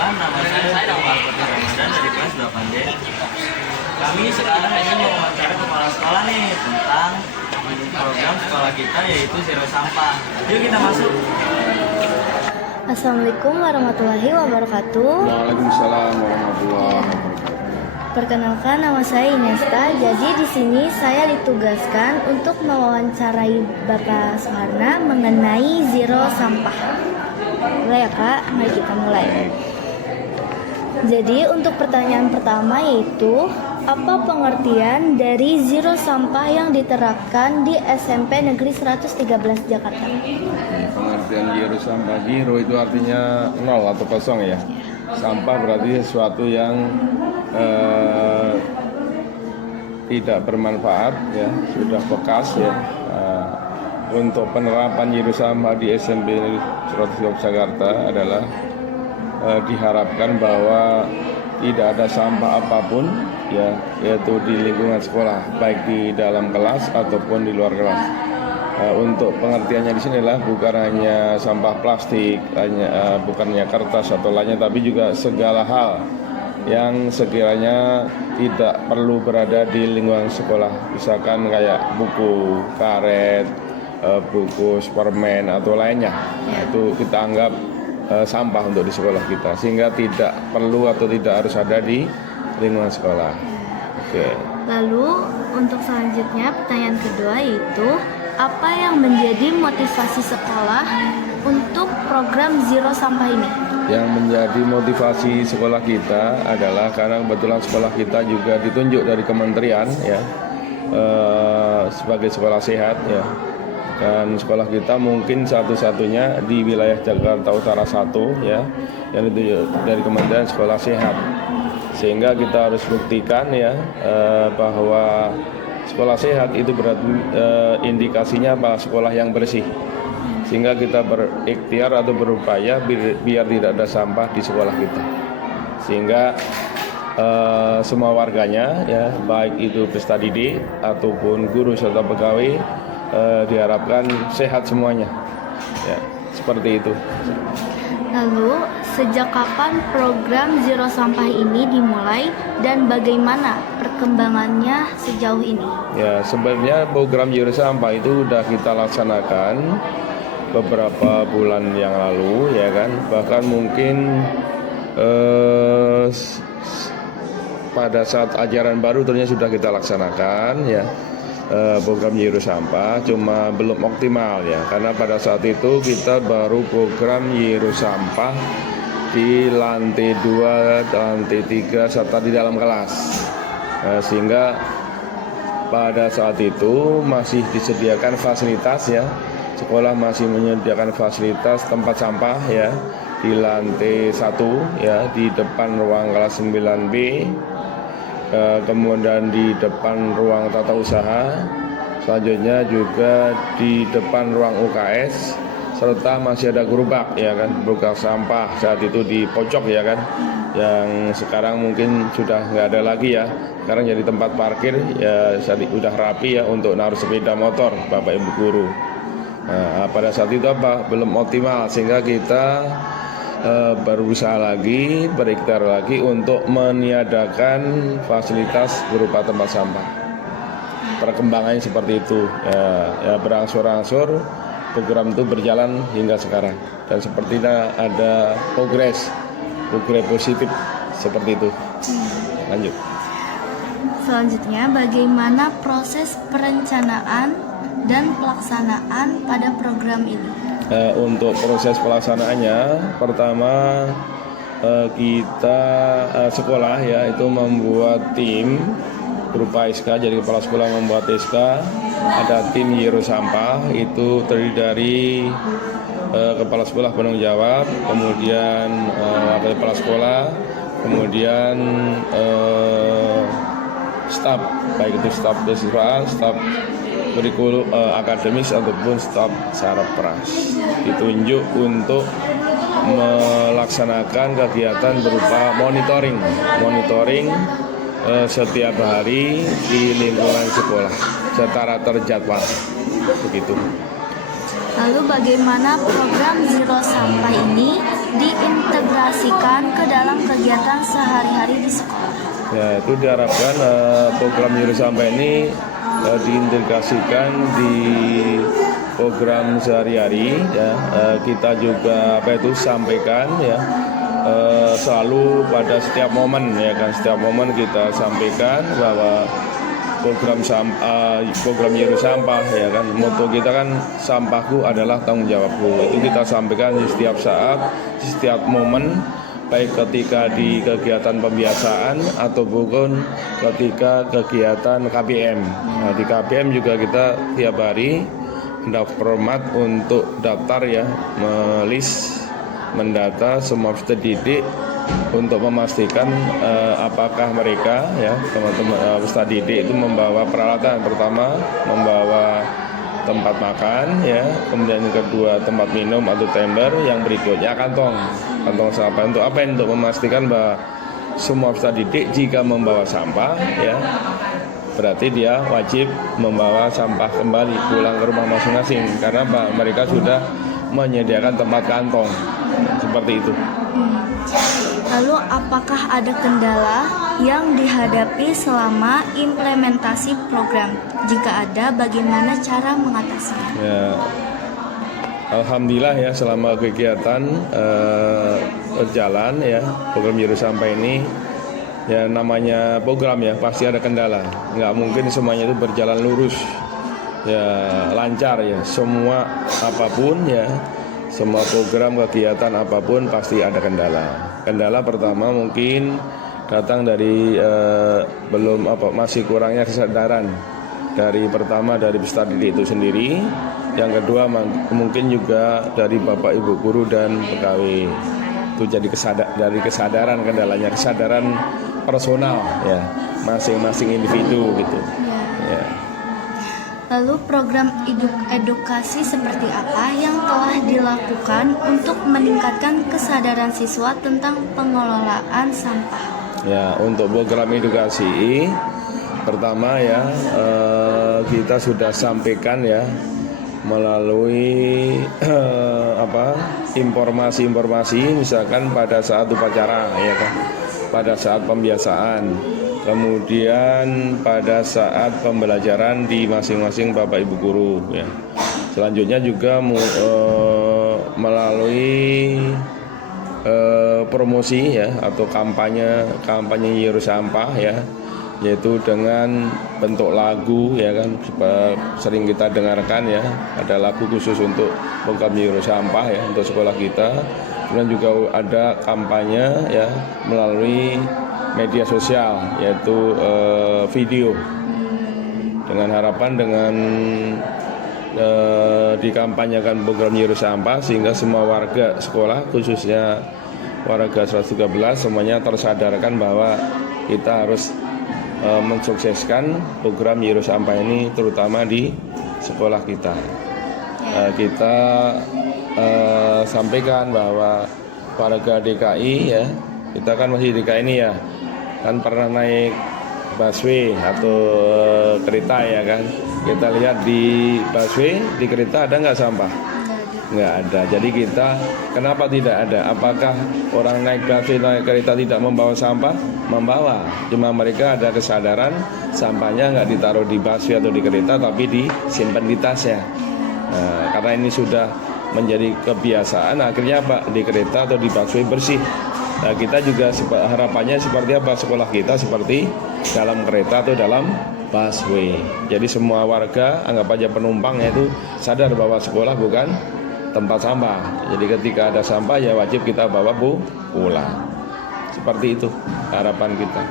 Perkenalkan, nama saya Dr. Putih Ramadan dari kelas 8D. Kami sekarang ingin mewawancara kepala sekolah nih tentang program sekolah kita yaitu Zero Sampah. Yuk kita masuk. Assalamualaikum warahmatullahi wabarakatuh. Waalaikumsalam warahmatullahi wabarakatuh. Perkenalkan, nama saya Inesta. Jadi di sini saya ditugaskan untuk mewawancarai Bapak Soeharna mengenai zero sampah. Mulai ya Kak, mari kita mulai. Jadi untuk pertanyaan pertama yaitu apa pengertian dari zero sampah yang diterapkan di SMP Negeri 113 Jakarta? Pengertian zero sampah, zero itu artinya nol atau kosong ya. Sampah berarti sesuatu yang tidak bermanfaat ya, sudah bekas ya. Untuk penerapan zero sampah di SMP 113 Jakarta adalah diharapkan bahwa tidak ada sampah apapun ya, yaitu di lingkungan sekolah, baik di dalam kelas ataupun di luar kelas. Untuk pengertiannya di sini adalah bukan hanya sampah plastik, bukan hanya kertas atau lainnya, tapi juga segala hal yang sekiranya tidak perlu berada di lingkungan sekolah. Misalkan kayak buku, karet, buku permen atau lainnya, itu kita anggap sampah untuk di sekolah kita, sehingga tidak perlu atau tidak harus ada di lingkungan sekolah. Oke. Lalu untuk selanjutnya pertanyaan kedua yaitu apa yang menjadi motivasi sekolah untuk program zero sampah ini? Yang menjadi motivasi sekolah kita adalah karena kebetulan sekolah kita juga ditunjuk dari kementerian ya, sebagai sekolah sehat ya. Dan sekolah kita mungkin satu-satunya di wilayah Jakarta Utara 1 ya, yang ditunjuk dari kementerian sekolah sehat. Sehingga kita harus buktikan ya bahwa sekolah sehat itu berarti indikasinya apa? Sekolah yang bersih. Sehingga kita berikhtiar atau berupaya biar tidak ada sampah di sekolah kita. Sehingga semua warganya ya, baik itu peserta didik ataupun guru serta pegawai diharapkan sehat semuanya. Ya, seperti itu. Lalu, sejak kapan program zero sampah ini dimulai dan bagaimana perkembangannya sejauh ini? Ya, sebenarnya program zero sampah itu sudah kita laksanakan beberapa bulan yang lalu ya kan. Bahkan mungkin pada saat ajaran baru ternyata sudah kita laksanakan ya. Program zero sampah, cuma belum optimal ya, karena pada saat itu kita baru program zero sampah di lantai 2, lantai 3 serta di dalam kelas, sehingga pada saat itu masih disediakan fasilitas ya, sekolah masih menyediakan fasilitas tempat sampah ya di lantai 1 ya, di depan ruang kelas 9B. Kemudian di depan ruang tata usaha, selanjutnya juga di depan ruang UKS, serta masih ada gerobak ya kan, gerobak sampah saat itu di pojok ya kan, yang sekarang mungkin sudah nggak ada lagi ya, sekarang jadi tempat parkir ya, sudah rapi ya untuk naruh sepeda motor Bapak Ibu guru. Nah, pada saat itu apa? Belum optimal, sehingga kita berusaha lagi, berikhtiar lagi untuk meniadakan fasilitas berupa tempat sampah. Perkembangannya seperti itu ya, berangsur-angsur program itu berjalan hingga sekarang, dan sepertinya ada progres positif seperti itu. Lanjut. Selanjutnya, bagaimana proses perencanaan dan pelaksanaan pada program ini? Untuk proses pelaksanaannya, pertama kita sekolah ya itu membuat tim berupa SK, jadi kepala sekolah membuat SK, ada tim zero sampah itu terdiri dari kepala sekolah penanggung jawab, kemudian wakil kepala sekolah, kemudian staf, baik itu staf kesiswaan, staf kurikulum akademis ataupun staf sarpras, ditunjuk untuk melaksanakan kegiatan berupa monitoring setiap hari di lingkungan sekolah secara terjadwal begitu. Lalu bagaimana program Zero Sampah ini diintegrasikan ke dalam kegiatan sehari-hari di sekolah? Ya, itu diharapkan program Nyuruh Sampah ini diintegrasikan di program sehari-hari ya. Kita juga sampaikan ya selalu pada setiap momen ya kan, setiap momen kita sampaikan bahwa program Nyuruh Sampah ya kan, moto kita kan sampahku adalah tanggung jawabku. Itu kita sampaikan di setiap saat, di setiap momen, baik ketika di kegiatan pembiasaan ataupun ketika kegiatan KBM. Nah, di KBM juga kita tiap hari format untuk daftar ya, mendata semua peserta didik untuk memastikan apakah mereka ya teman-teman peserta didik itu membawa peralatan, pertama membawa tempat makan ya, kemudian yang kedua tempat minum atau tumbler, yang berikutnya kantong sampah. Untuk apa? Untuk memastikan bahwa semua peserta didik jika membawa sampah ya, berarti dia wajib membawa sampah kembali pulang ke rumah masing-masing, karena mereka sudah menyediakan tempat kantong seperti itu. Lalu apakah ada kendala yang dihadapi selama implementasi program? Jika ada, bagaimana cara mengatasinya? Ya, alhamdulillah ya, selama kegiatan berjalan ya program Nyuruh Sampah ini, ya namanya program ya pasti ada kendala. Nggak mungkin semuanya itu berjalan lurus ya, lancar ya. Semua apapun ya, semua program kegiatan apapun pasti ada kendala. Kendala pertama mungkin datang dari masih kurangnya kesadaran dari peserta didik itu sendiri. Yang kedua mungkin juga dari Bapak Ibu guru dan pegawai. Itu jadi dari kesadaran, kendalanya kesadaran personal ya, masing-masing individu gitu. Ya. Lalu program edukasi seperti apa yang telah dilakukan untuk meningkatkan kesadaran siswa tentang pengelolaan sampah? Ya, untuk program edukasi pertama ya kita sudah sampaikan ya melalui informasi-informasi, misalkan pada saat upacara ya kan, pada saat pembiasaan, kemudian pada saat pembelajaran di masing-masing Bapak Ibu guru ya. Selanjutnya juga melalui promosi ya atau kampanye Nyuruh Sampah ya, yaitu dengan bentuk lagu ya kan, sering kita dengarkan ya, ada lagu khusus untuk program Nyuruh Sampah ya untuk sekolah kita. Kemudian juga ada kampanye ya melalui media sosial, yaitu video, dengan harapan dengan dikampanyekan program Nyuruh Sampah sehingga semua warga sekolah, khususnya warga 113, semuanya tersadarkan bahwa kita harus mensukseskan program Nyuruh Sampah ini, terutama di sekolah kita. Kita sampaikan bahwa warga DKI ya, kita kan masih DKI ini ya, kan pernah naik busway atau kereta ya kan. Kita lihat di busway, di kereta ada nggak sampah? Nggak ada. Jadi kita, kenapa tidak ada? Apakah orang naik busway, naik kereta tidak membawa sampah? Membawa. Cuma mereka ada kesadaran sampahnya nggak ditaruh di busway atau di kereta, tapi disimpan di tasnya. Nah, karena ini sudah menjadi kebiasaan, akhirnya Pak di kereta atau di busway bersih. Nah, kita juga harapannya seperti apa? Sekolah kita seperti dalam kereta atau dalam busway. Jadi semua warga, anggap aja penumpangnya itu sadar bahwa sekolah bukan tempat sampah. Jadi ketika ada sampah ya wajib kita bawa pulang. Seperti itu harapan kita.